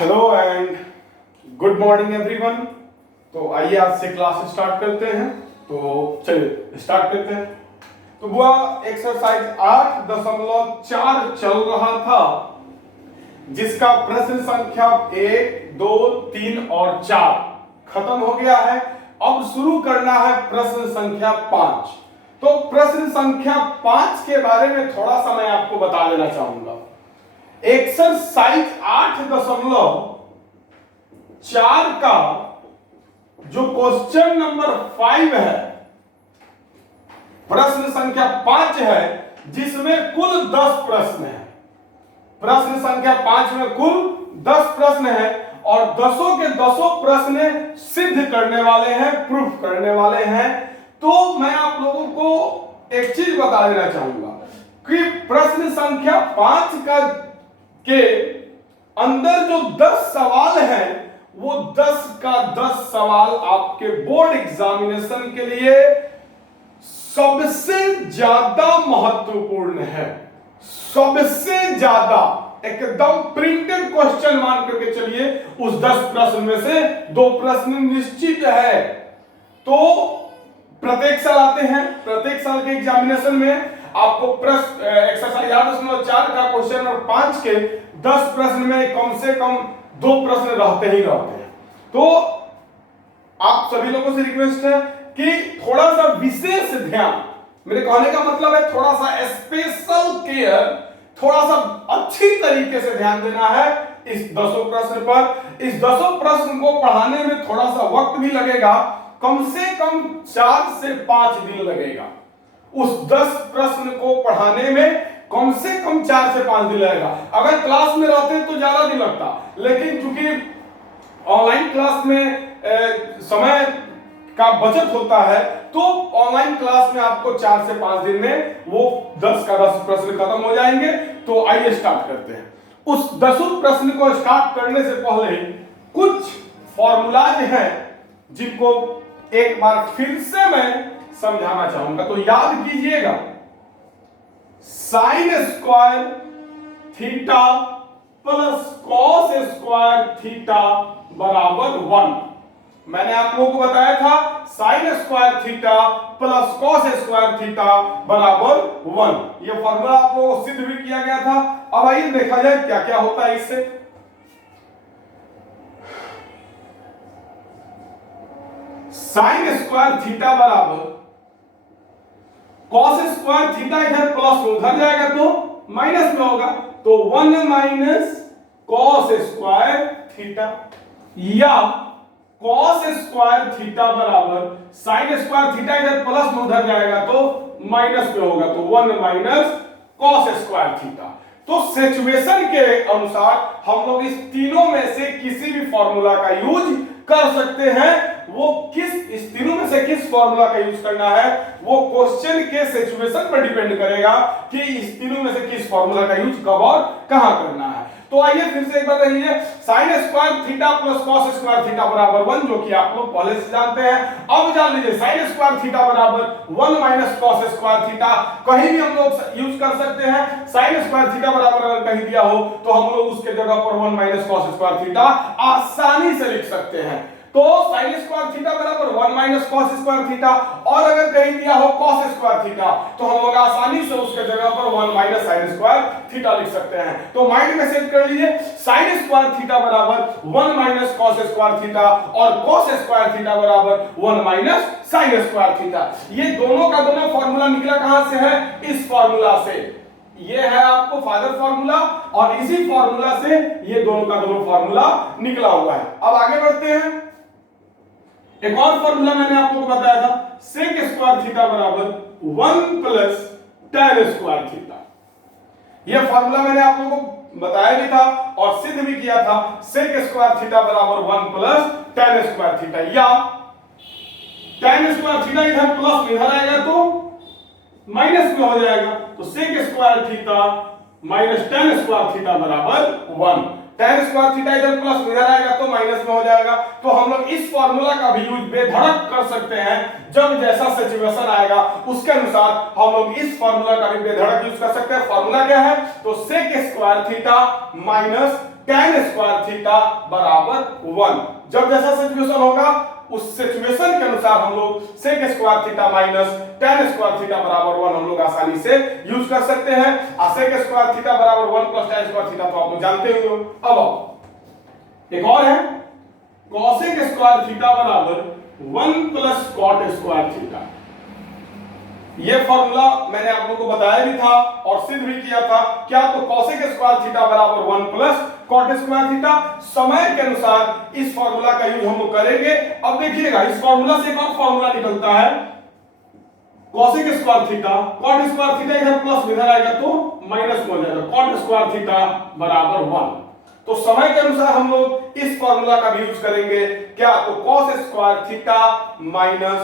Hello and good morning everyone. तो आइए आज से क्लास स्टार्ट करते हैं। तो चलिए स्टार्ट करते हैं। तो बुआ एक्सरसाइज 8.4 चल रहा था, जिसका प्रश्न संख्या 1, 2, 3 और 4 खत्म हो गया है। अब शुरू करना है प्रश्न संख्या 5। तो प्रश्न संख्या 5 के बारे में थोड़ा सा मैं आपको बता देना चाहूंगा। एक्सरसाइज 8.4 का जो क्वेश्चन नंबर 5 है, प्रश्न संख्या 5 है, जिसमें कुल 10 प्रश्न है। प्रश्न संख्या 5 में कुल 10 प्रश्न है और 10 के 10 प्रश्न सिद्ध करने वाले हैं, प्रूफ करने वाले हैं। तो मैं आप लोगों को एक चीज बता देना चाहूंगा कि प्रश्न संख्या 5 के अंदर जो 10 सवाल हैं, वो 10 का 10 सवाल आपके बोर्ड एग्जामिनेशन के लिए सबसे ज्यादा महत्वपूर्ण है। सबसे ज्यादा एकदम प्रिंटेड क्वेश्चन मान करके चलिए, उस 10 प्रश्न में से 2 प्रश्न निश्चित है। तो प्रत्येक साल आते हैं, प्रत्येक साल के एग्जामिनेशन में आपको प्रश्न एक्सरसाइज 8.4 का क्वेश्चन नंबर 5 के 10 प्रश्न में कम से कम 2 प्रश्न रहते ही रहते हैं। तो आप सभी लोगों से रिक्वेस्ट है कि थोड़ा सा विशेष ध्यान, मेरे कहने का मतलब है थोड़ा सा स्पेशल केयर, थोड़ा सा अच्छी तरीके से ध्यान देना है इस 10 प्रश्न पर। इस 10 प्रश्न को पढ़ाने में थोड़ा सा वक्त भी लगेगा, कम से कम 4 से 5 दिन लगेगा। उस 10 प्रश्न को पढ़ाने में कम से कम 4 से 5 दिन लगेगा। अगर क्लास में रहते तो ज्यादा दिन लगता, लेकिन चूंकि ऑनलाइन क्लास में समय का बचत होता है, तो ऑनलाइन क्लास में आपको 4 से 5 दिन में वो 10 का 10 प्रश्न खत्म हो जाएंगे। तो आइए स्टार्ट करते हैं। उस 10 प्रश्न को स्टार्ट करने से पहले कुछ फॉर्मूलाज हैं, जिनको एक बार फिर से मैं समझाना चाहूंगा। तो याद कीजिएगा, sine square theta plus cos square theta बराबर 1। मैंने आप लोगों को बताया था sine square theta plus cos square theta बराबर 1। यह फॉर्मूला आप लोगों को सिद्ध भी किया गया था। अब आइए देखा जाए क्या क्या होता है इससे। साइन स्क्वायर थीटा बराबर कॉस स्क्वायर थीटा, इधर प्लस में उधर जाएगा तो माइनस में होगा, तो 1 माइनस कॉस स्क्वायर थीटा, या कॉस स्क्वायर थीटा बराबर साइन स्क्वायर थीटा, इधर प्लस में उधर जाएगा तो माइनस में होगा, तो 1 माइनस कॉस स्क्वायर थीटा। तो सिचुएशन के अनुसार हम लोग इस तीनों में से किसी भी फॉर्मूला का यूज कर सकते हैं। वो इस तीनों में से किस फॉर्मूला का यूज करना है, वो क्वेश्चन के सिचुएशन पर डिपेंड करेगा कि इस तीनों में से किस फॉर्मूला का यूज कब और कहां करना है। तो आइए फिर से एक बार देखिए, sine square theta plus cos square theta बराबर 1, जो कि आप लोग पहले से जानते हैं। अब जान लीजिए साइन स्क्वायर थीटा बराबर 1 माइनस कॉस स्क्वायर थीटा। कहीं भी हम लोग यूज कर सकते हैं। साइन स्क्वायर थीटा बराबर अगर कहीं दिया हो तो हम लोग उसके जगह पर 1 माइनस कॉस स्क्वायर थीटा आसानी से लिख सकते हैं। तो साइन स्क्वायर थीटा बराबर 1 माइनस कॉस स्क्वायर थीटा, और अगर कहीं दिया हो कॉस स्क्वायर थीटा तो हम लोग आसानी से उसके जगह पर 1 माइनस साइन स्क्वायर थीटा लिख सकते हैं। तो माइंड में सेट कर लीजिए, साइन स्क्वायर थीटा बराबर 1 माइनस कॉस स्क्वायर थीटा और कॉस स्क्वायर थीटा बराबर 1 माइनस साइन स्क्वायर थीटा। ये दोनों का दोनों फॉर्मूला निकला कहां से है? इस फॉर्मूला से। ये है आपको फादर फॉर्मूला, और इसी फॉर्मूला से ये दोनों का दोनों फॉर्मूला निकला हुआ है। अब आगे बढ़ते हैं। एक और फॉर्मूला मैंने आपको बताया था, सेक स्क्वायर थीटा बराबर 1 प्लस tan स्क्वायर थीटा। यह फॉर्मूला मैंने आप लोगों को बताया भी था और सिद्ध भी किया था। सेक स्क्वायर थीटा बराबर 1 प्लस tan स्क्वायर थीटा, या tan स्क्वायर थीटा इधर प्लस में इधर आएगा तो माइनस में हो जाएगा, तो sec square theta minus tan square theta बराबर 1। tan स्क्वायर थीटा इधर प्लस में इधर आएगा तो माइनस में हो जाएगा। तो हम लोग इस फॉर्मूला का भी यूज बेधड़क कर सकते हैं, जब जैसा सिचुएशन आएगा उसके अनुसार हम लोग इस फॉर्मूला का भी बेधड़क यूज कर सकते हैं। फॉर्मूला क्या है? तो sec square theta minus tan square theta बराबर 1। जब जैसा सिचुएशन होगा उस सिचुएशन के अनुसार हम लोग sec square theta minus tan square theta बराबर 1 हम लोग आसानी से यूज कर सकते हैं। sec स्क्वायर थीटा बराबर 1 प्लस tan स्क्वायर थीटा तो आप लोग जानते ही हो। अब एक और है cosec स्क्वायर थीटा बराबर 1 प्लस cot स्क्वायर थीटा। ये फॉर्मूला मैंने आप लोगों को बताया भी था और सिद्ध भी किया था। क्या तो cosec स्क्वायर थीटा बराबर 1 प्लस cot स्क्वायर थीटा। समय के अनुसार इस फॉर्मूला का यूज हम लोग करेंगे। अब देखिएगा इस फॉर्मूला से एक और फॉर्मूला निकलता है cosec square theta cot square theta इधर प्लस इधर आएगा तो माइनस में हो जाएगा cot स्क्वायर थीटा बराबर 1। तो समय के अनुसार हम लोग इस फॉर्मूला का भी यूज करेंगे। क्या तो cos square theta minus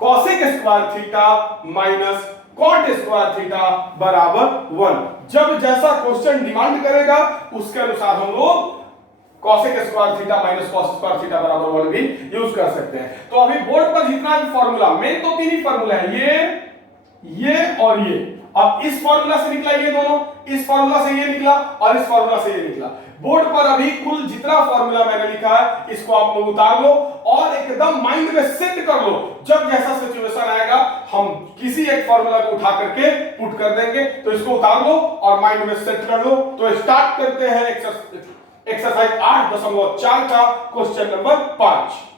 cosec square theta minus cot square theta बराबर 1। जब जैसा क्वेश्चन डिमांड करेगा उसके अनुसार हम लोग cosec square theta minus cos square theta बराबर 1 भी यूज कर सकते हैं। तो अभी बोर्ड पर जितना भी फॉर्मूला, मेन तो तीन ही फॉर्मूला है, ये और ये। अब इस फॉर्मूला से निकला ये दोनों, इस फॉर्मूला से ये निकला और इस फॉर्मूला से ये निकला। बोर्ड पर अभी कुल जितना फॉर्मूला मैंने लिखा है इसको आप लोग उतार लो और एकदम माइंड में सेट कर लो। जब जैसा सिचुएशन आएगा हम किसी एक फॉर्मूला को उठा करके पुट कर देंगे। तो इसको उतार लो और माइंड में सेट कर लो। तो स्टार्ट करते हैं एक्सरसाइज 8.4 का क्वेश्चन नंबर 5।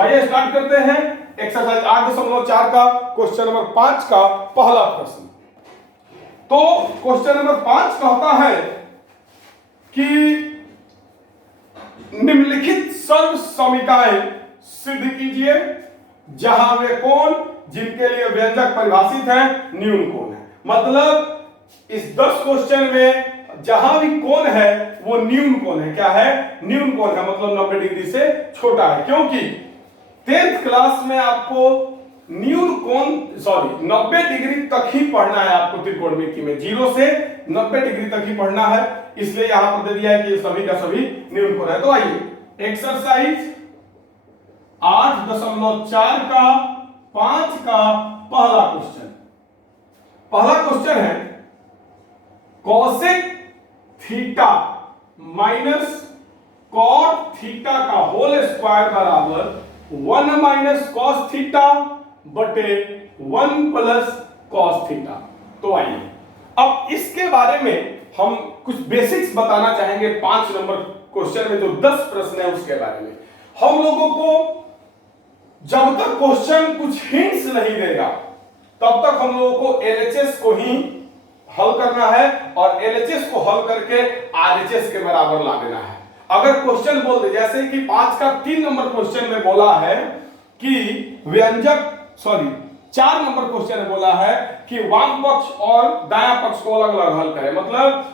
आइए स्टार्ट करते हैं एक्सरसाइज 8.4 का क्वेश्चन नंबर 5 का पहला प्रश्न। तो क्वेश्चन नंबर 5 कहता है कि निम्नलिखित सर्व समीकरण सिद्ध कीजिए जहां वे कोण जिनके लिए व्यंजक परिभाषित है न्यून कोण है। मतलब इस 10 क्वेश्चन में जहां भी कोण है वो न्यून कोण है। क्या है? न्यून कोण है, मतलब 90 डिग्री से छोटा है। क्योंकि 10th क्लास में आपको न्यून कोण 90 डिग्री तक ही पढ़ना है। आपको त्रिकोणमिति में 0 से 90 डिग्री तक ही पढ़ना है, इसलिए यहां पर दे दिया है कि ये सभी का सभी न्यून कोण है। तो आइए एक्सरसाइज 8.4 का 5 का पहला क्वेश्चन है cosec theta minus cot theta का होल स्क्वायर बराबर 1 माइनस cos थीटा बटे 1 प्लस cos थीटा। तो आइए अब इसके बारे में हम कुछ बेसिक्स बताना चाहेंगे। 5 नंबर क्वेश्चन में जो 10 प्रश्न है उसके बारे में हम लोगों को जब तक क्वेश्चन कुछ हिंट्स नहीं देगा तब तक हम लोगों को एलएचएस को ही हल करना है और एलएचएस को हल करके आरएचएस के बराबर ला देना है। अगर क्वेश्चन बोल दे जैसे कि 5 का 3 नंबर क्वेश्चन में बोला है कि व्यंजक 4 नंबर क्वेश्चन में बोला है कि वाम पक्ष और दायां पक्ष को अलग अलग हल करें। मतलब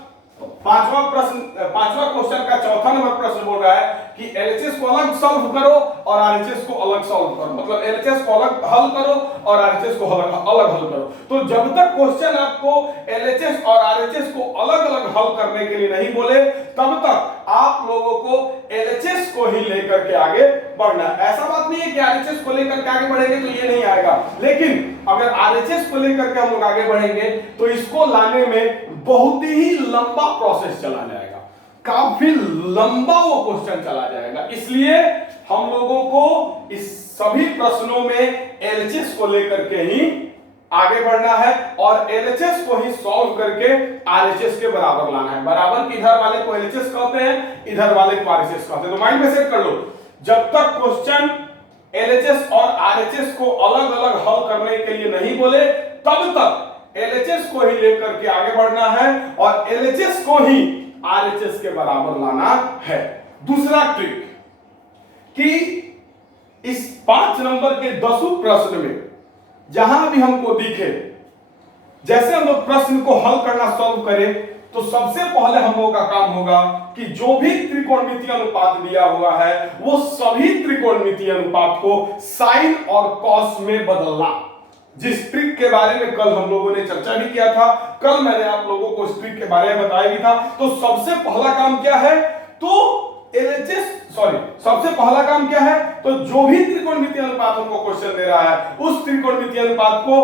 पांचवा क्वेश्चन का चौथा नंबर प्रश्न बोल रहा है कि एलएचएस को अलग सॉल्व करो और आरएचएस को अलग सॉल्व करो। मतलब एलएचएस को अलग हल करो और आरएचएस को अलग हल करो। तो जब तक क्वेश्चन आपको एलएचएस और आरएचएस को अलग अलग हल करने के लिए नहीं बोले तब तक आप लोगों को एलएचएस को ही लेकर के आगे बढ़ना है। ऐसा बात नहीं है कि आरएचएस को लेकर के आगे बढ़ेंगे तो ये नहीं आएगा, लेकिन अगर आरएचएस को लेकर के हम लोग आगे बढ़ेंगे तो इसको लाने में बहुत ही लंबा प्रोसेस चला जाएगा, काफी लंबा वो क्वेश्चन चला जाएगा। इसलिए हम लोगों को इस सभी प्रश्नों में एलएचएस को लेकर के ही आगे बढ़ना है और एलएचएस को ही सॉल्व करके आरएचएस के बराबर लाना है। बराबर की इधर वाले को एलएचएस कहते हैं, इधर वाले को आरएचएस कहते हैं। तो माइंड में सेट कर लो, जब तक क्वेश्चन एलएचएस और आरएचएस को अलग अलग हल करने के लिए नहीं बोले तब तक एलएचएस को ही लेकर के आगे बढ़ना है और एलएचएस को ही आरएचएस के बराबर लाना है। दूसरा ट्रिक कि इस 5 नंबर के 10 प्रश्न में जहां भी हमको दिखे, जैसे हम लोग प्रश्न को हल करना सॉल्व करें तो सबसे पहले हम लोगों का काम होगा कि जो भी त्रिकोणमितीय अनुपात दिया हुआ है वो सभी त्रिकोणमितीय अनुपात को साइन और कॉस में बदलना। जिस ट्रिक के बारे में कल हम लोगों ने चर्चा भी किया था, कल मैंने आप लोगों को इस ट्रिक के बारे में बताया भी था। तो सबसे पहला काम क्या है? तो एलएचएस सबसे पहला काम क्या है, तो जो भी त्रिकोणमितीय अनुपात हमको क्वेश्चन दे रहा है उस त्रिकोणमितीय अनुपात को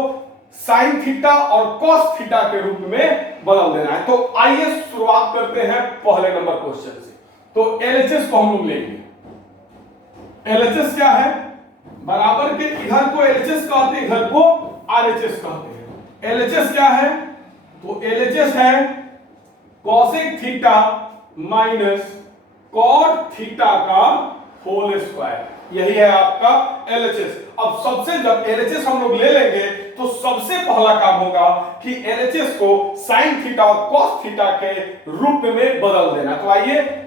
साइन थीटा और कॉस थीटा के रूप में बदल देना है। तो आइए शुरुआत करते हैं पहले नंबर क्वेश्चन से। तो एलएचएस को हम लोग लेंगे। एलएचएस क्या है, बराबर के इधर को एलएचएस कहते हैं, इधर को आरएचएस कहते हैं। एलएचएस क्या है, तो एलएचएस है cosec theta minus cot theta का होल स्क्वायर, यही है आपका एलएचएस। अब सबसे जब एलएचएस हम लोग ले लेंगे तो सबसे पहला काम होगा कि एलएचएस को साइन थीटा और कॉस थीटा के रूप में बदल देना। तो आइए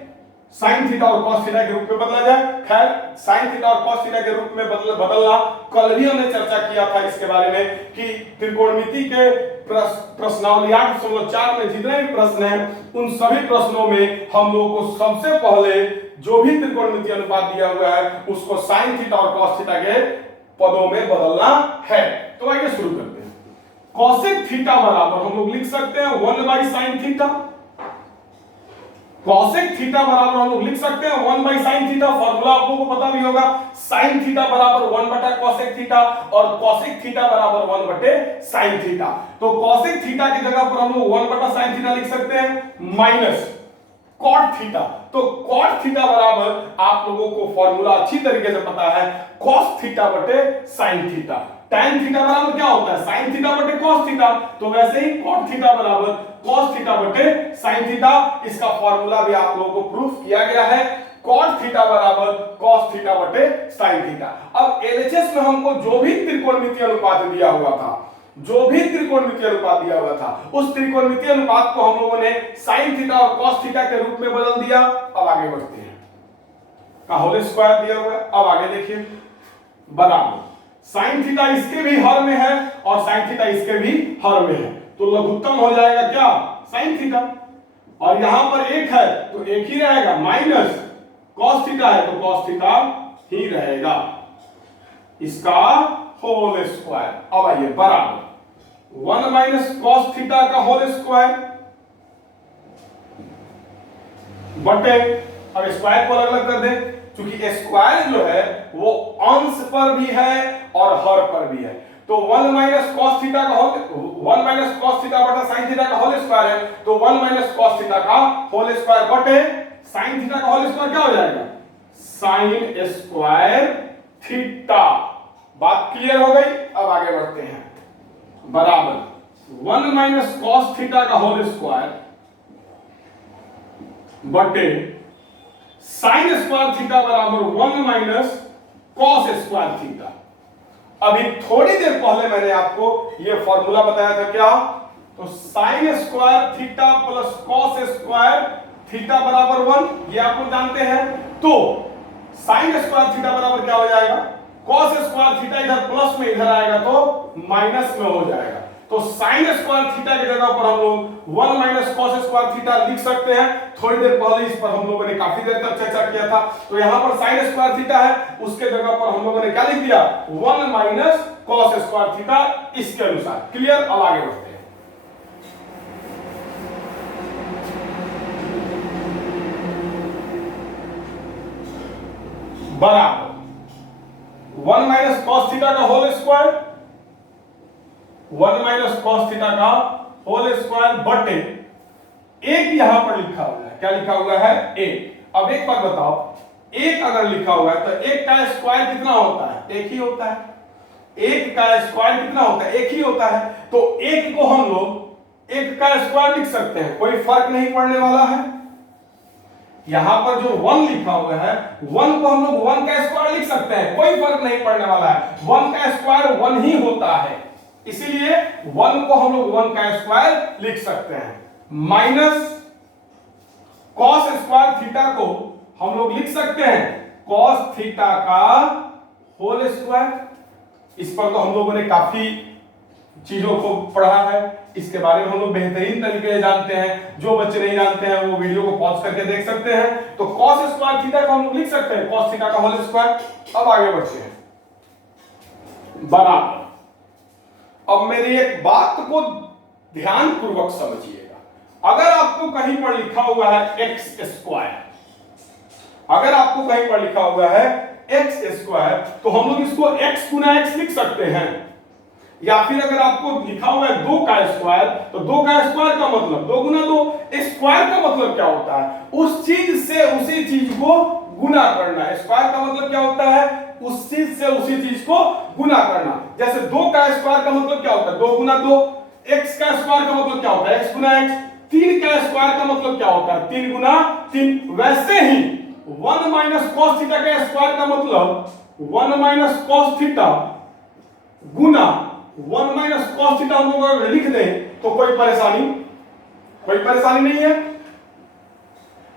साइन थीटा और कॉस थीटा के रूप में बदला जाए। खैर साइन थीटा और कॉस थीटा के रूप में बदलना कल भी हमने चर्चा किया था इसके बारे में कि त्रिकोणमिति के प्रश्नावली 8.4 में जितने भी प्रश्न हैं उन सभी प्रश्नों में हम लोगों को सबसे पहले जो भी त्रिकोणमितीय अनुपात दिया हुआ है उसको साइन थीटा और कॉस थीटा के पदों में बदलना है। तो आइए शुरू करते हैं। कॉसेक थीटा बराबर हम लोग लिख सकते हैं 1/sin थीटा। कॉसेक थीटा बराबर हम लोग लिख सकते हैं 1/sin थीटा। फॉर्मूला आप लोगों को पता भी होगा, sin थीटा बराबर 1/cosec थीटा और cosec थीटा बराबर 1/sin थीटा। तो cosec थीटा की जगह पर हम लोग 1/sin थीटा लिख सकते हैं माइनस cot थीटा। तो cot थीटा बराबर आप लोगों को फॉर्मूला अच्छी तरीके से पता है cos थीटा बटे sin थीटा। tan थीटा बराबर क्या होता है, sin थीटा बटे cos थीटा। तो वैसे ही cot थीटा बराबर cos थीटा बटे sin थीटा। इसका फॉर्मूला भी आप लोगों को प्रूफ किया गया है, cot थीटा बराबर cos थीटा बटे sin थीटा। अब एलएचएस में हमको जो भी त्रिकोणमितीय अनुपात दिया हुआ था, जो भी त्रिकोणमितीय अनुपात दिया हुआ था उस त्रिकोणमितीय अनुपात को हम लोगों ने sin थीटा और cos थीटा के रूप में बदल दिया। अब आगे बढ़ते हैं, का होल स्क्वायर दिया हुआ है। अब आगे देखिए, बराबर sin थीटा इसके भी हर में है और sin थीटा इसके भी हर में है, तो लघुत्तम हो जाएगा क्या, sin थीटा। और यहां पर एक है तो एक ही रहेगा, माइनस cos थीटा है तो cos थीटा ही रहेगा, इसका होल स्क्वायर। अब आइए बराबर 1 - cos थीटा का होल स्क्वायर बटे, अब स्क्वायर को अलग अलग कर दें क्योंकि स्क्वायर जो है वो अंश पर भी है और हर पर भी है। तो 1 - cos थीटा का होल 1 - cos थीटा बटा sin थीटा का होल स्क्वायर है, तो 1 - cos थीटा का होल स्क्वायर बटे sin थीटा का होल स्क्वायर क्या हो जाएगा, sin स्क्वायर थीटा। बात क्लियर हो गई। अब आगे बढ़ते हैं, बराबर 1 - cos थीटा का होल स्क्वायर बटे sin स्क्वायर थीटा बराबर 1 - cos स्क्वायर थीटा। अभी थोड़ी देर पहले मैंने आपको यह फॉर्मूला बताया था क्या, तो sin square theta plus cos square theta बराबर 1, ये आप लोग जानते हैं। तो sin स्क्वायर थीटा बराबर क्या हो जाएगा, cos स्क्वायर थीटा इधर प्लस में इधर आएगा तो माइनस में हो जाएगा। तो sin स्क्वायर थीटा की जगह पर हम लोग 1 - cos स्क्वायर थीटा लिख सकते हैं। थोड़ी देर पहले इस पर हम लोगों ने काफी देर तक चर्चा किया था। तो यहां पर sin स्क्वायर थीटा है, उसके जगह पर हम लोगों ने क्या लिख दिया, 1 - cos स्क्वायर थीटा, इसके अनुसार। क्लियर। अब आगे बढ़ते हैं, बराबर 1 - cos थीटा का होल स्क्वायर 1 - cos थीटा का होल स्क्वायर बटे एक यहां पर लिखा हुआ है, क्या लिखा हुआ है, एक। अब एक बात बताओ, एक अगर लिखा हुआ है तो एक का स्क्वायर कितना होता है, एक ही होता है। एक का स्क्वायर कितना होता है, एक ही होता है। तो एक को हम लोग एक का स्क्वायर लिख सकते हैं, कोई फर्क नहीं पड़ने वाला है। यहां पर जो 1 लिखा हुआ है 1 को हम लोग 1 का स्क्वायर लिख सकते हैं, कोई फर्क नहीं पड़ने वाला है। 1 का स्क्वायर 1 ही होता है, इसीलिए 1 को हम लोग 1 का स्क्वायर लिख सकते हैं। माइनस cos स्क्वायर थीटा को हम लोग लिख सकते हैं cos थीटा का होल स्क्वायर। इस पर तो हम लोगों ने काफी चीजों को पढ़ा है, इसके बारे में हम लोग बेहतरीन तरीके से जानते हैं। जो बच्चे नहीं जानते हैं वो वीडियो को पॉज करके देख सकते हैं। तो cos स्क्वायर थीटा को हम लोग लिख सकते हैं cos थीटा का होल स्क्वायर। अब आगे बढ़ते हैं, बराबर, अब मेरी एक बात को ध्यान पूर्वक समझिएगा। अगर आपको कहीं पर लिखा हुआ है x स्क्वायर, अगर आपको कहीं पर लिखा हुआ है एक्स स्क्वायर तो हम लोग इसको x गुना x लिख सकते हैं, या फिर अगर आपको लिखा हुआ है 2 का स्क्वायर तो 2 का स्क्वायर का मतलब 2 गुना 2। स्क्वायर का मतलब क्या होता है? उस चीज से उसी चीज को गुना करना। स्क्वायर का मतलब क्या होता है? उस चीज से उसी चीज को गुना करना। जैसे 2 का स्क्वायर का मतलब क्या होता है? 2 गुना 2। x का स्क्वायर का मतलब क्या होता है? x गुना x। 3 का स्क्वायर का मतलब क्या होता है? 3 गुना 3। वैसे ही 1 माइनस cos थीटा का स्क्वायर का मतलब 1 माइनस cos थीटा गुना 1 माइनस cos थीटा हम लोग अगर लिख दें तो कोई परेशानी नहीं है।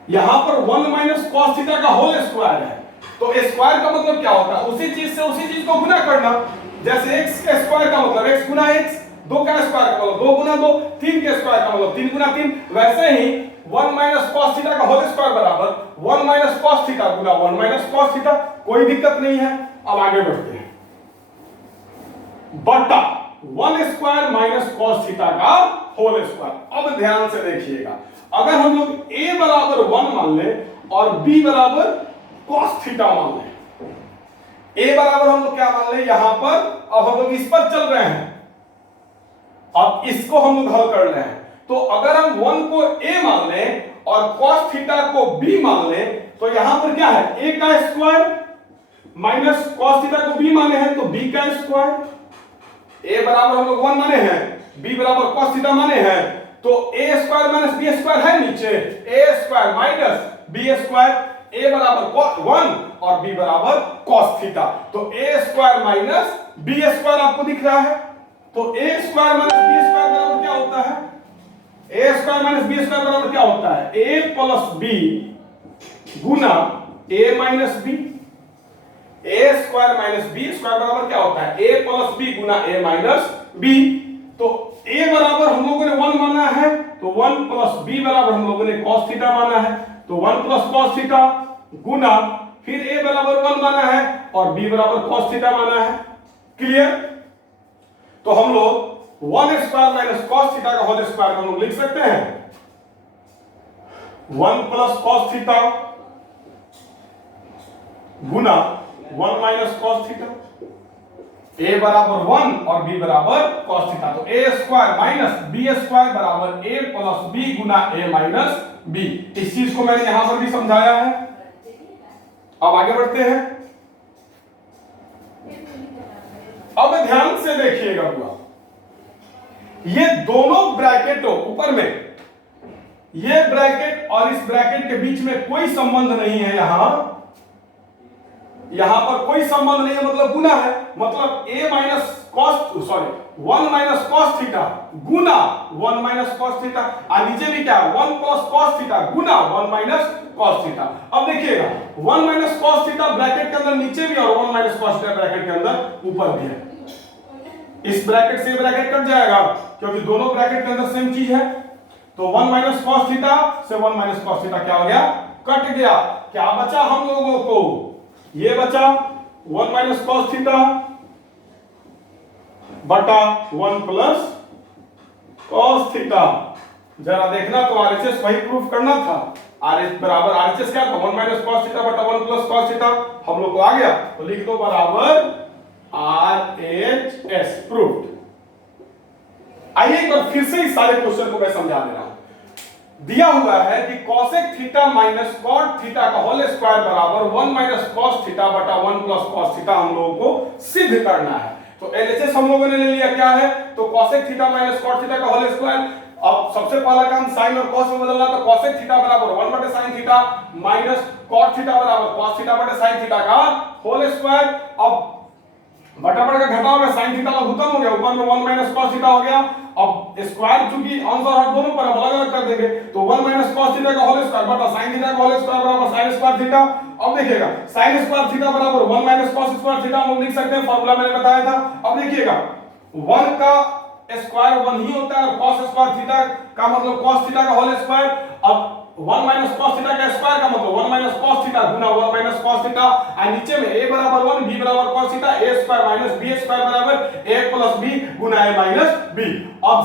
यहां पर 1 माइनस cos थीटा का होल स्क्वायर है, तो स्क्वायर का मतलब क्या होता है? उसी चीज से उसी चीज को गुना करना। जैसे x का स्क्वायर का मतलब x गुना x, 2 का स्क्वायर का मतलब 2 गुना 2, 3 के स्क्वायर का मतलब 3 गुना 3। वैसे ही 1 माइनस cos थीटा का होल स्क्वायर बराबर 1 माइनस cos थीटा गुना 1 माइनस cos थीटा। कोई दिक्कत नहीं है। अब आगे बढ़ते हैं। बटा 1 स्क्वायर माइनस cos थीटा का होल स्क्वायर। अब ध्यान से देखिएगा, अगर हम लोग a बराबर 1 मान ले और b बराबर cos थीटा मान ले, a बराबर हम लोग क्या मान ले यहां पर? अब हम लोग इस पर चल रहे हैं, अब इसको हम लोग हल कर रहे हैं। तो अगर हम 1 को a मान ले और cos थीटा को b मान ले तो यहां पर क्या है? a का स्क्वायर माइनस cos थीटा को b माने हैं तो b का स्क्वायर। a बराबर हम लोग 1 माने हैं, b बराबर cos थीटा माने हैं, तो a square minus b square है नीचे, a square minus b square. a बराबर 1 और b बराबर cos थीटा, तो a square minus b square आपको दिख रहा है। तो a square minus b square बराबर क्या होता है? a square minus b square बराबर क्या होता है? a plus b Guna a minus b। a square minus b square बराबर क्या होता है? a plus b Guna a minus b। तो a बराबर हम लोगों ने 1 माना है, तो 1 प्लस b बराबर हम लोगों ने cos थीटा माना है, तो 1 प्लस cos थीटा गुना फिर a बराबर 1 माना है और b बराबर cos थीटा माना है। क्लियर? तो हम लोग 1 स्क्वायर माइनस cos थीटा का होल स्क्वायर हम लोग लिख सकते हैं 1 plus cos theta Guna 1 minus cos theta. a बराबर 1 और b बराबर cos थीटा, तो a square minus b square बराबर a plus b Guna a minus b। इस चीज को मैंने यहां पर भी समझाया है। अब आगे बढ़ते हैं। अब ध्यान से देखिएगा पूरा, ये दोनों ब्रैकेटों ऊपर में, ये ब्रैकेट और इस ब्रैकेट के बीच में कोई संबंध नहीं है। यहां पर कोई संबंध नहीं है, मतलब गुना है, मतलब a minus cos 1 minus cos theta Guna 1 minus cos theta, और नीचे भी क्या है? 1 प्लस cos थीटा गुना 1 माइनस cos थीटा। अब देखिएगा 1 माइनस cos थीटा ब्रैकेट के अंदर नीचे भी और 1 माइनस cos थीटा ब्रैकेट के अंदर ऊपर भी है। इस ब्रैकेट से ब्रैकेट कट जाएगा क्योंकि दोनों ब्रैकेट के अंदर सेम चीज है। तो 1 माइनस cos थीटा से 1 माइनस cos थीटा क्या हो गया? कट गया। क्या बचा हम लोगों को? ये बचा 1 माइनस cos थीटा बटा 1 प्लस cos थीटा। जरा देखना तो आरएचएस वही प्रूफ करना था। आरएच बराबर आरएचएस क्या था? 1 माइनस cos थीटा बटा 1 प्लस cos थीटा। हम लोग को आ गया तो लिख दो बराबर आरएचएस प्रूफ्ड। आइए एक बार फिर से इस सारे क्वेश्चन को मैं समझा दे रहा हूं। दिया हुआ है कि cosec theta minus cot theta का होल स्क्वायर बराबर 1 माइनस cos थीटा बटा 1 प्लस cos थीटा हम लोगों को सिद्ध करना है। तो एलएचएस हम लोगों ने ले लिया क्या है? तो cosec theta minus cot theta का होल स्क्वायर। अब सबसे पहला काम साइन और cos में बदलना, तो cosec थीटा बराबर 1 बटे sin theta minus cot theta बराबर cos थीटा बटे sin थीटा का होल स्क्वायर। अब बटा का घटाव में sin थीटा लघुत्तम हो गया, ऊपर में 1 माइनस cos थीटा हो गया। अब स्क्वायर चूंकि अंश और हर दोनों पर अलग अलग कर देंगे, तो 1 माइनस cos थीटा का होल स्क्वायर बटा sin थीटा का होल स्क्वायर बराबर sin स्क्वायर थीटा। अब देखिएगा sin स्क्वायर थीटा बराबर 1 माइनस cos स्क्वायर थीटा हम लोग लिख सकते हैं, फार्मूला मैंने बताया था। अब देखिएगा 1 का स्क्वायर 1 ही होता है और cos स्क्वायर थीटा का मतलब cos थीटा का होल स्क्वायर। अब 1 माइनस cos थीटा का स्क्वायर का मतलब 1 माइनस cos थीटा गुना 1 माइनस cos थीटा, और नीचे में a बराबर 1 b बराबर cos theta, a square minus b square बराबर a plus b Guna a minus b। अब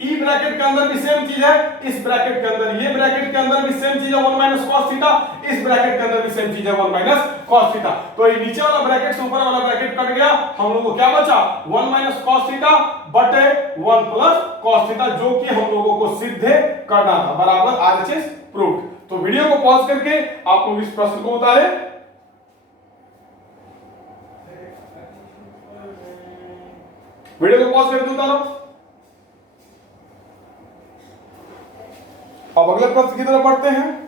ई ब्रैकेट के अंदर भी सेम चीज है, इस ब्रैकेट के अंदर, ये ब्रैकेट के अंदर भी सेम चीज है 1 माइनस cos थीटा, इस ब्रैकेट के अंदर भी सेम चीज है 1 माइनस cos थीटा। तो ये नीचे वाला ब्रैकेट से ऊपर वाला ब्रैकेट कट गया, हम लोगों को क्या बचा 1 माइनस cos थीटा बटे 1 प्लस cos थीटा, जो कि हम लोगों को सिद्ध करना था, बराबर RHS प्रूफ। तो वीडियो को पॉज करके आप लोग इस प्रश्न को उतारे। वीडियो को पॉज करके उतारो। अब अगले प्रश्न की तरफ बढ़ते हैं।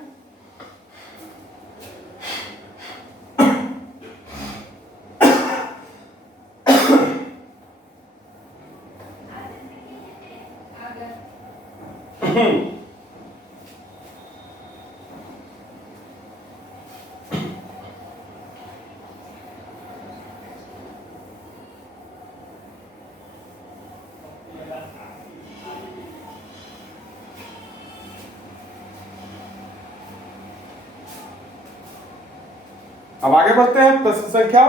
अब आगे बढ़ते हैं प्रश्न संख्या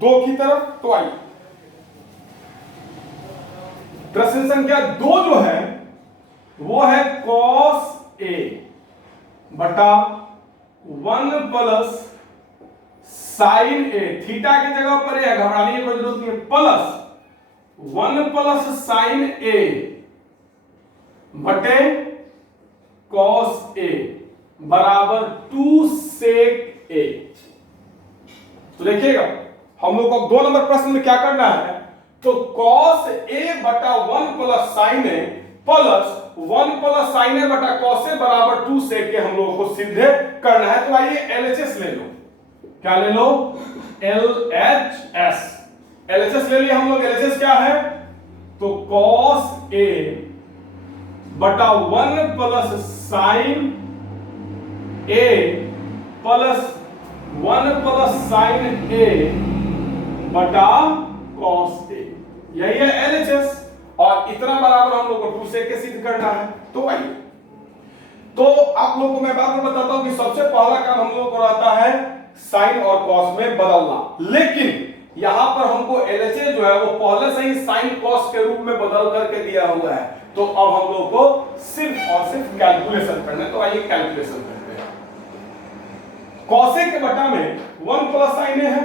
2 की तरफ। तो आइए, प्रश्न संख्या 2 जो है वो है cos A बटा 1 प्लस sin A, थीटा की जगह पर है, घबराने की कोई जरूरत नहीं है, प्लस 1 प्लस sin A बटे cos A बराबर 2 sec A। तो देखिएगा हम लोग को 2 नंबर प्रश्न में क्या करना है, तो cos A बटा 1 plus sin A plus 1 plus sin A बटा cos A बराबर 2 sec के हम लोगों को सिद्ध करना है। तो आइए LHS ले लो, क्या ले लो LHS, LHS ले लिया हम लोग। LHS क्या है, तो cos A बटा 1 plus sin A plus 1 plus sin A बटा cos A, यही है LHS। और इतना बराबर हम लोग को 2 sec के सिद्ध करना है। तो आइए, तो आप लोगों को मैं बात में बताता हूं कि सबसे पहला काम हम लोग को रहता है sin और cos में बदलना, लेकिन यहां पर हमको LHS जो है वो पहले से ही sin cos के रूप में बदल करके दिया हुआ है। तो अब हम लोग को सिर्फ और सिर्फ कैलकुलेशन करना है। तो आइए कैलकुलेशन करते हैं। cos A के बटा में 1 प्लस sin A है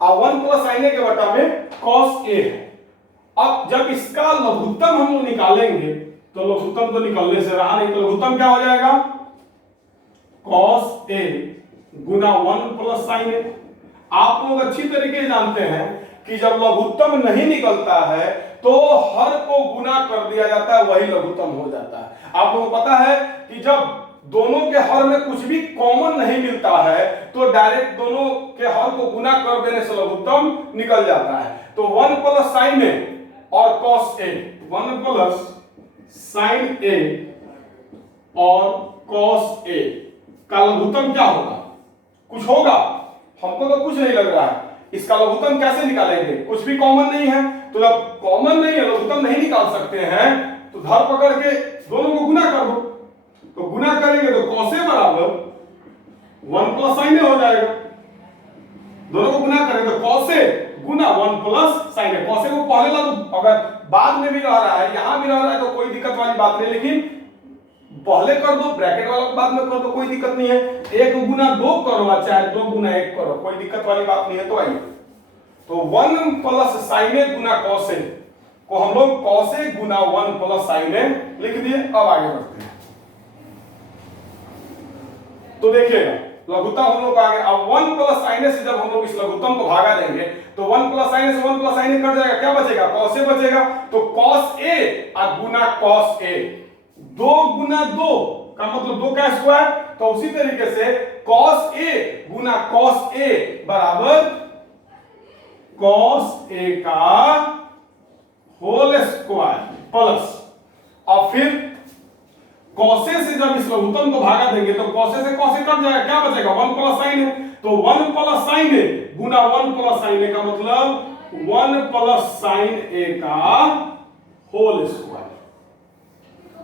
और 1 प्लस sin A के बटा में cos A है। अब जब इसका लघुत्तम हम लोग निकालेंगे तो लघुत्तम तो निकलने से रहा नहीं, तो लघुत्तम क्या हो जाएगा cos A Guna 1 plus sin A। आप लोग अच्छी तरीके से जानते हैं कि जब लघुत्तम नहीं निकलता है तो हर को गुना कर दिया जाता है, वही लघुत्तम हो जाता है। आप लोगों को पता है कि जब दोनों के हर में कुछ भी कॉमन नहीं मिलता है तो डायरेक्ट दोनों के हर को गुना कर देने से लघुत्तम निकल जाता है। तो 1 प्लस sin A और cos A, 1 plus sin A और cos A का लघुत्तम क्या होगा, कुछ होगा, हमको तो कुछ नहीं लग रहा है। इसका लघुत्तम कैसे निकालेंगे, कुछ भी कॉमन नहीं है, तो जब कॉमन नहीं है, लघुत्तम नहीं निकाल सकते हैं, तो धर पकड़ के दोनों को गुना कर दो। तो गुना करेंगे तो cos A बराबर 1 प्लस sin A हो जाएगा। दोनों को गुना करेंगे तो cos A Guna 1 plus sin A। cos A को पहले ला दो, अगर बाद में भी रह रहा है, यहां भी रह रहा है तो कोई दिक्कत वाली बात नहीं, लेकिन पहले कर दो, ब्रैकेट वाला बाद में कर दो, कोई दिक्कत नहीं है। 1 गुना 2 करो चाहे 2 गुना 1 करो, कोई दिक्कत वाली बात नहीं है। तो आइए, तो 1 plus sin A Guna cos A को हम लोग cos A Guna 1 plus sin A लिख दिए। अब आगे बढ़ते हैं। तो देखिएगा लघुत्तम हम लोग आगे, अब 1 प्लस sin A से जब हम लोग इस लघुत्तम को भागा देंगे तो 1 प्लस sin A से 1 प्लस sin A कट जाएगा, क्या बचेगा cos A बचेगा। तो cos A और गुना cos A, 2 गुना 2 का मतलब 2 का स्क्वायर, तो उसी तरीके से cos A Guna cos A बराबर cos A का होल स्क्वायर प्लस, और फिर cos A से जब इस लघुत्तम को भागा देंगे तो cos A से cos A कट जाएगा, क्या बचेगा 1 प्लस sin A। तो 1 plus sin A Guna 1 plus sin A का मतलब 1 प्लस sin A का होल स्क्वायर।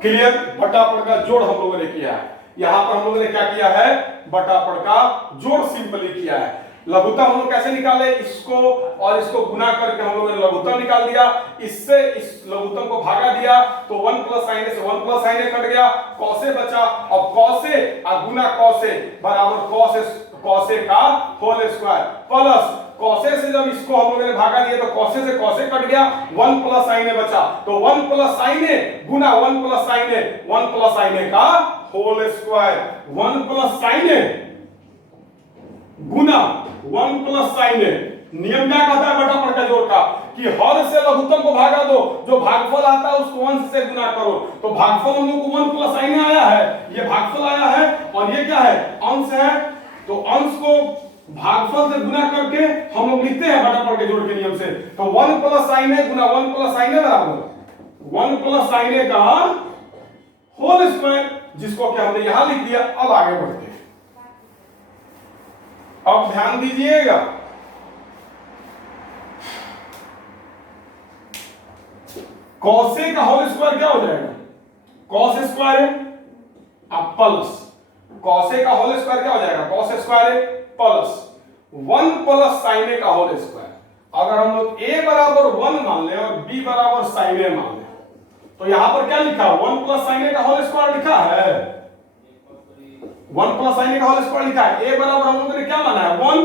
क्लियर, बटापड़ का जोड़ हम लोगों ने किया है। यहां पर हम लोगों ने क्या किया है, बटापड़ का जोड़ सिंपली किया है। लघुत्तम हम लोग कैसे निकाले, इसको और इसको गुना करके हम लोगों ने लघुत्तम निकाल दिया, इससे इस लघुत्तम को भागा दिया तो 1 प्लस साइन ए से 1 प्लस साइन ए कट गया, कॉस ए बचा। अब cos A Guna cos A बराबर कॉस ए का whole square plus cos A से जब इसको हम लोगों ने भागा दिया तो कॉस ए से कॉस ए कट गया, 1 प्लस साइन ए बचा, तो 1 प्लस साइन ए गुना 1 प्लस साइन ए, 1 प्लस साइन ए का होल स्क्वायर, 1 प्लस साइन ए गुना 1 प्लस साइन ए। नियम क्या कहता है बटा पड़ का जोड़ का कि हर से लघुत्तम को भागा दो, जो भागफल आता है उसको अंश से गुना करो, तो भागफल हम लोग को 1 प्लस साइन ए आया है, ये भागफल आया है और ये क्या है अंश है, तो अंश को भागफल से गुना करके हम लोग लिखते हैं बटा पड़ के जोड़ के नियम से, तो 1 प्लस साइन ए गुना 1 प्लस साइन ए बराबर 1 प्लस साइन ए का होल स्क्वायर, जिसको कि हमने यहां लिख दिया। अब आगे बढ़ते हैं, अब ध्यान दीजिएगा, कॉस ए का होल स्क्वायर क्या हो जाएगा, कॉस स्क्वायर है अब प्लस कॉस ए का होल स्क्वायर क्या हो जाएगा, कॉस स्क्वायर है प्लस 1 प्लस साइन ए का होल स्क्वायर। अगर हम लोग a बराबर 1 मान ले और b बराबर साइन ए मान ले, तो यहां पर क्या लिखा है 1 प्लस साइन ए का होल स्क्वायर लिखा है, 1 प्लस साइन ए का होल स्क्वायर लिखा है। a बराबर हम लोगों ने क्या माना है 1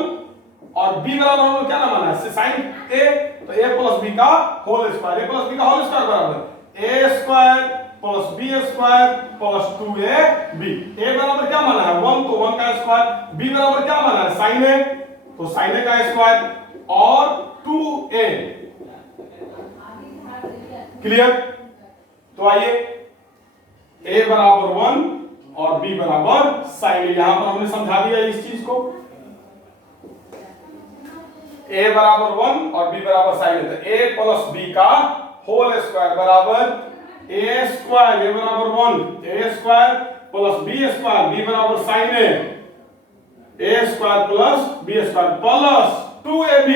और b बराबर हम लोग क्या माना है साइन a, तो a प्लस b का whole square, a plus b का होल स्क्वायर बराबर a square plus b square plus 2ab। a बराबर क्या माना है 1, तो 1 का स्क्वायर, b बराबर क्या माना है sin a, तो sin a का स्क्वायर और 2a। क्लियर, तो आइए a बराबर 1 और b बराबर sin a, यहां पर हमने समझा दिया इस चीज को, a बराबर 1 और b बराबर sin a, तो a प्लस b का होल स्क्वायर बराबर a स्क्वायर, a बराबर 1 a square plus b square, b बराबर sin a square plus b square plus 2ab।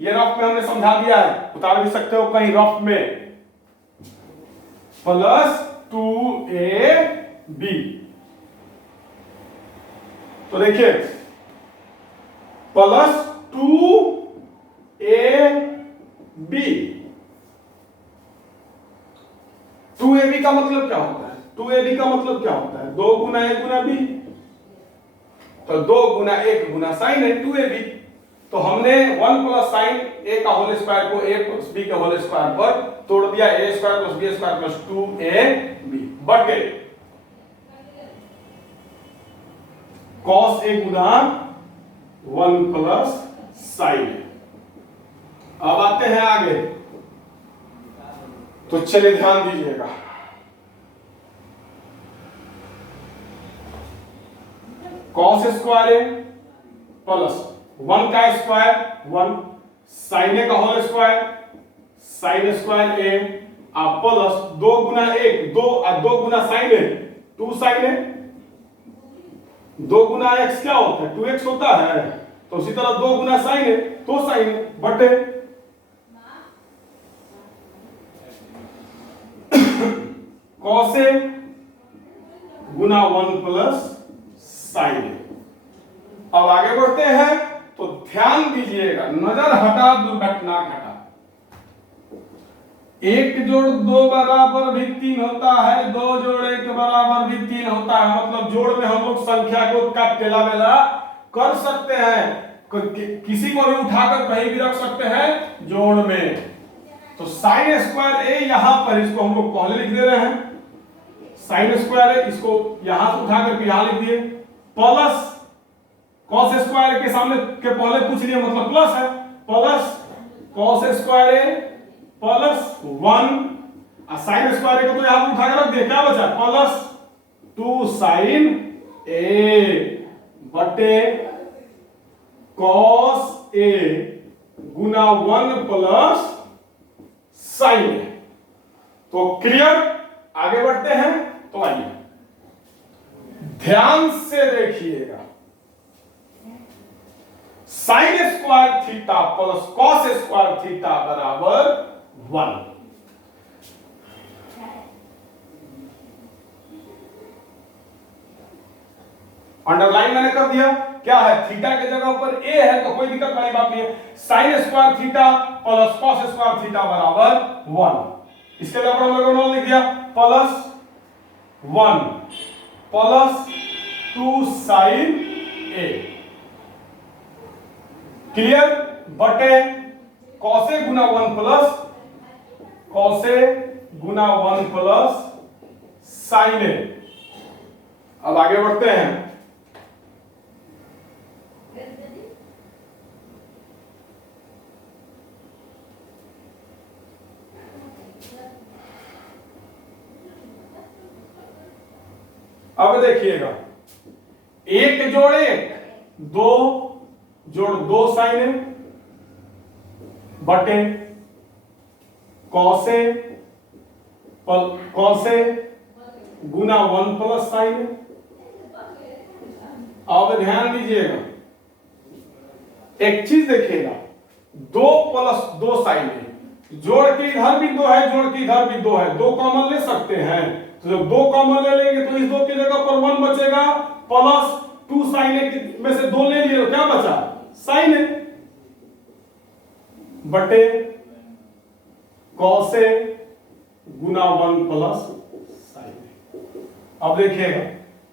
ये रफ में हमने समझा दिया है, उतार भी सकते हो कहीं रफ में, प्लस 2ab। तो देखिए प्लस 2ab, 2ab का मतलब क्या होता है, 2ab का मतलब क्या होता है 2 गुना a गुना b, तो 2 गुना 1 गुना साइन है 2ab। तो हमने 1 प्लस साइन a का होल स्क्वायर को a प्लस b के होल स्क्वायर पर तोड़ दिया, a square plus b square plus 2ab बटे cos a Guna 1 plus sign. अब आते हैं आगे, तो चलिए ध्यान दीजिएगा, cos स्क्वायर ए प्लस 1 का स्क्वायर 1 sin ए का होल स्क्वायर sin स्क्वायर ए आप प्लस 2 गुना 1 2 और 2 गुना sin ए 2 sin ए, 2 गुना x क्या होता है 2x होता है, तो उसी तरह 2 गुना sin ए तो sin ए बटे cos ए गुना 1 प्लस sin ए। अब आगे बढ़ते हैं, तो ध्यान दीजिएगा, नजर हटा दुर्घटना घटा, 1 जोड़ 2 बराबर भी 3 होता है, 2 जोड़ 1 बराबर भी 3 होता है, मतलब जोड़ में हम लोग संख्या को का तेला बेला कर सकते हैं, किसी को भी उठाकर कहीं भी रख सकते हैं जोड़ में। तो sin स्क्वायर ए यहां पर इसको हम लोग पहले लिख दे रहे हैं, sin स्क्वायर ए इसको यहां से उठा करके यहां लिख दिए, प्लस cos स्क्वायर के सामने के पहले कुछ नहीं मतलब प्लस है, प्लस cos स्क्वायर ए प्लस 1 और sin स्क्वायर को तो यहां पर उठा कर रख दिया, क्या बचा प्लस 2 sin a बटे cos a Guna 1 plus sin a। तो क्लियर, आगे बढ़ते हैं, तो आइए ध्यान से देखिएगा, sin square theta plus cos square theta बराबर 1। अंडरलाइन मैंने कर दिया, क्या है, थीटा के जगह पर ए है तो कोई दिक्कत वाली बात नहीं है। Sine square theta plus cos square theta बराबर 1। इसके जगह पर हम लोगों ने लिख दिया प्लस 1 प्लस 2 साइन ए, क्लियर, बटे कॉसे गुना 1 प्लस कॉसे गुना 1 प्लस साइन ए। अब आगे बढ़ते हैं। अब देखिएगा, एक जोड़ एक, दो जोड़ दो साइन ए बटे कॉसे कॉसे गुना 1 प्लस साइन ए। अब ध्यान दीजिएगा, एक चीज देखिएगा, 2 प्लस 2 साइन ए, जोड़ के इधर भी 2 है, जोड़ के इधर भी 2 है, 2 कॉमन ले सकते हैं, तो जब 2 कॉमन ले लेंगे तो इस 2 की जगह पर 1 बचेगा, प्लस 2 साइन ए में से 2 ले लिए तो क्या बचा, साइन ए बटे cos A Guna 1 plus sign ए। अब देखिएगा,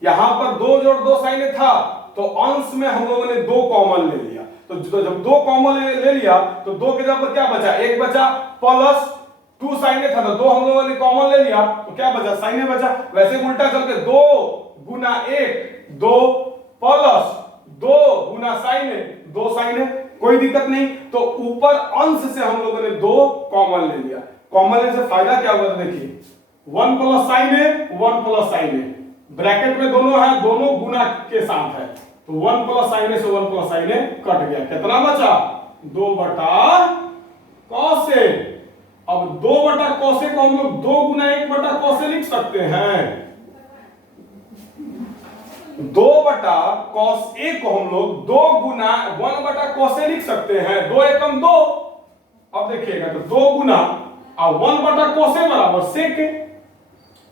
यहां पर 2 जोड़ 2 साइन ए था तो अंश में हम लोगों ने 2 कॉमन ले लिया, तो जब 2 कॉमन ले लिया तो 2 के जगह पर क्या बचा, 1 बचा, प्लस 2 साइन ए था तो 2 हम लोगों ने कॉमन ले लिया तो क्या बचा, साइन ए बचा। वैसे उल्टा चल के 2 गुना 1 2 प्लस 2 गुना साइन ए 2 साइन ए, कोई दिक्कत नहीं। तो ऊपर अंश से हम लोगों ने 2 कॉमन ले लिया, कॉमन लेने से फायदा क्या हुआ, देखिए 1 प्लस साइन ए 1 प्लस साइन ए, ब्रैकेट में दोनों है, दोनों गुना के साथ है, तो 1 प्लस साइन ए से 1 प्लस साइन ए कट गया, कितना बचा, 2 बटा कॉस ए। अब 2 बटा कॉस ए को हम लोग 2 गुना 1 बटा कॉस ए लिख सकते हैं, 2 बटा कॉस ए को हम लोग 2 गुना 1 बटा कॉस ए लिख सकते हैं, 2 एकम 2। अब देखिएगा तो 2 गुना 1 बटा कॉस ए बराबर सेक ए,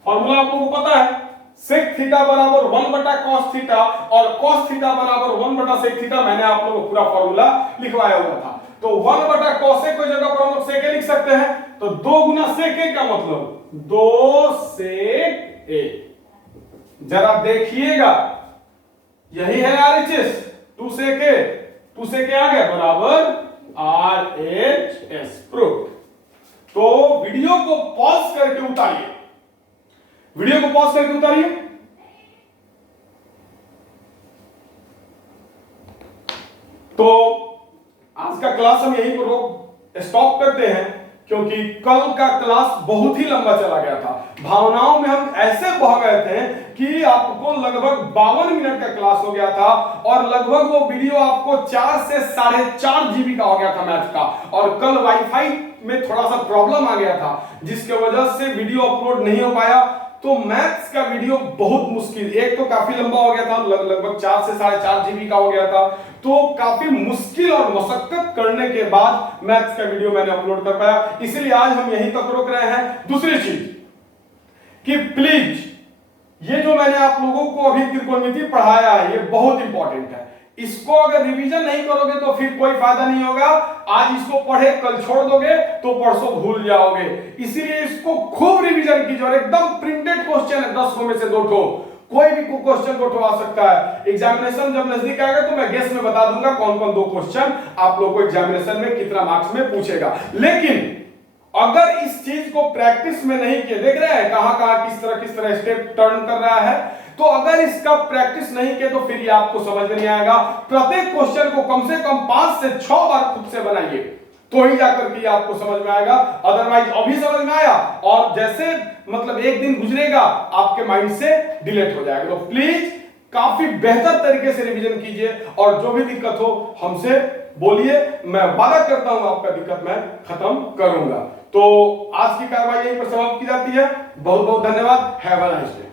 फॉर्मूला आप लोगों को पता है, सेक थीटा बराबर 1 बटा कॉस थीटा और कॉस थीटा बराबर 1 बटा सेक थीटा। मैंने आप लोगों को पूरा फॉर्मूला लिखवाया हुआ था, तो 1 बटा कॉस ए की जगह पर हम लोग सेक ए लिख सकते हैं, तो 2 गुना सेक ए का मतलब 2 सेक ए। जरा देखिएगा, यही है RHS, 2 सेक ए आ गया बराबर RHS प्रूफ। तो वीडियो को पॉज करके उतारिए, वीडियो को पॉज करके उतारिए। तो आज का क्लास हम यहीं पर स्टॉप करते हैं, क्योंकि कल का क्लास बहुत ही लंबा चला गया था। भावनाओं में हम ऐसे बह गए थे कि आपको लगभग 52 मिनट का क्लास हो गया था और लगभग वो वीडियो आपको 4 से 4.5 GB का हो गया था मैथ का। और कल वाईफाई में थोड़ा सा प्रॉब्लम आ गया था, जिसके वजह से वीडियो अपलोड नहीं हो पाया। तो मैथ्स का वीडियो बहुत मुश्किल, एक तो काफी लंबा हो गया था, लगभग 4 से 4.5 GB का हो गया था, तो काफी मुश्किल और मशक्कत करने के बाद मैथ्स का वीडियो मैंने अपलोड कर पाया, इसलिए आज हम यहीं तक रोक रहे हैं। दूसरी चीज कि प्लीज ये जो मैंने आप लोगों को अभी त्रिकोणमिति पढ़ाया है, ये बहुत इंपॉर्टेंट है, इसको अगर रिवीजन नहीं करोगे तो फिर कोई फायदा नहीं होगा। आज इसको पढ़े कल छोड़ दोगे तो परसों भूल जाओगे, इसीलिए इसको खूब रिवीजन कीजिए। और एकदम प्रिंटेड क्वेश्चन है, 10 में से 2 ठो, कोई भी क्वेश्चन 2 ठो आ सकता है। एग्जामिनेशन जब नजदीक आएगा तो मैं गेस में बता दूंगा कौन कौन 2 क्वेश्चन आप लोगों को एग्जामिनेशन में कितना मार्क्स में पूछेगा। लेकिन अगर इस चीज को प्रैक्टिस में नहीं किए, देख रहे हैं कहां किस तरह स्टेप टर्न कर रहा है, तो अगर इसका प्रैक्टिस नहीं किए तो फिर ये आपको समझ में नहीं आएगा। प्रत्येक क्वेश्चन को कम से कम 5 से 6 बार खुद से बनाइए, तो ही जाकर के आपको समझ में आएगा। अदरवाइज अभी समझ में आया और जैसे मतलब एक दिन गुजरेगा आपके माइंड से डिलीट हो जाएगा। तो प्लीज काफी बेहतर तरीके से रिवीजन कीजिए और जो भी दिक्कत हो हमसे बोलिए, मैं वादा करता हूं आपका दिक्कत मैं खत्म करूंगा। तो आज की कार्रवाई यहीं पर समाप्त की जाती है। बहुत बहुत धन्यवाद। Have a nice day.